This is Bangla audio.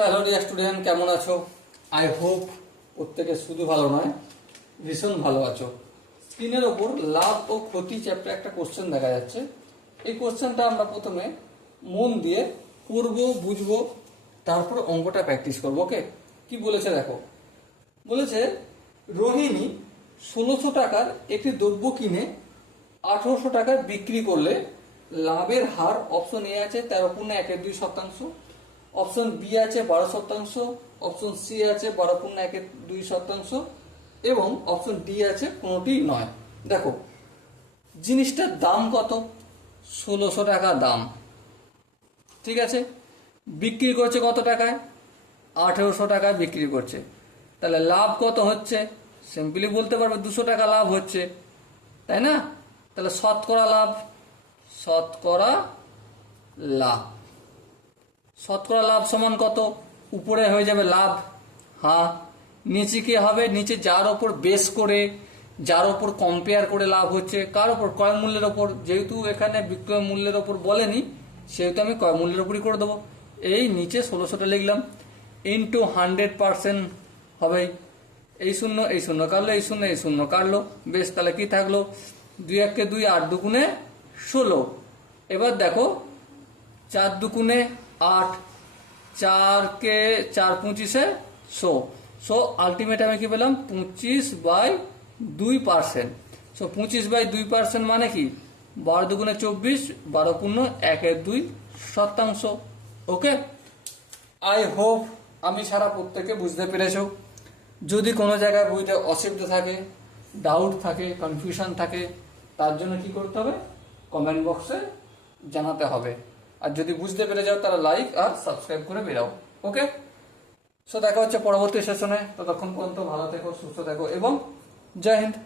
হ্যালো ডিয়ার স্টুডেন্ট, কেমন আছো? আই হোপ প্রত্যেকে শুধু ভালো নয়, ভীষণ ভালো আছো। স্ক্রিনের ওপর লাভ ও ক্ষতি চ্যাপ্টার একটা কোশ্চেন দেখা যাচ্ছে। এই কোশ্চেনটা আমরা প্রথমে মন দিয়ে পড়বো, বুঝবো, তারপর অঙ্কটা প্র্যাকটিস করবো। ওকে, কি বলেছে দেখো। বলেছে রোহিণী 1600 টাকার একটি দ্রব্য কিনে 1800 টাকায় বিক্রি করলে লাভের হার অপশন এ আছে 13.1-2%, অপশন বি আছে 12%, অপশন সি আছে 12.1-2% এবং অপশন ডি আছে কোনোটি নয়। দেখো জিনিসটার দাম কত? 1600 টাকা দাম, ঠিক আছে। বিক্রি করছে কত টাকায়? 1800 টাকায় বিক্রি করছে। তাহলে লাভ কত হচ্ছে? সিম্পলি বলতে পারবে 200 টাকা লাভ হচ্ছে, তাই না? তাহলে শতকরা লাভ, শতকরা লাভ, শতকরা লাভ সমান কত? উপরে হয়ে যাবে লাভ, হ্যাঁ। নিচে কি হবে? নিচে যার ওপর বেস করে, যার ওপর কম্পেয়ার করে লাভ হচ্ছে, কার ওপর? ক্রয় মূল্যের ওপর। যেহেতু এখানে বিক্রয় মূল্যের ওপর বলেনি, সেহেতু আমি ক্রয় মূল্যের ওপরই করে দেবো। এই নিচে 1600টা লিখলাম, ইন্টু 100% হবে। এই শূন্য এই শূন্য কাটলো, এই শূন্য এই শূন্য কাটলো, বেশ। তাহলে কি থাকলো? 2 1 2, 8 2 16। এবার দেখো 4 2 8, 4 4 25 100। আলটিমেট আমি কি পেলাম? 25/2%। 25/2% মানে কি? 12 2 24, 12.1-2%। ওকে, আই হোপ আমি ছাড়া প্রত্যেকে বুঝতে পেরেছো। যদি কোনো জায়গায় বুঝতে অসুবিধা থাকে, ডাউট থাকে, কনফিউশন থাকে, তার জন্য কি করতে হবে? কমেন্ট বক্সে জানাতে হবে। আর যদি বুঝতে পেরে যাও তারা লাইক আর সাবস্ক্রাইব করে বেরাও। ওকে, দেখা হচ্ছে পরবর্তী সেশনে। ততক্ষণ পর্যন্ত ভালো থেকো, সুস্থ থেকো এবং জয় হিন্দ।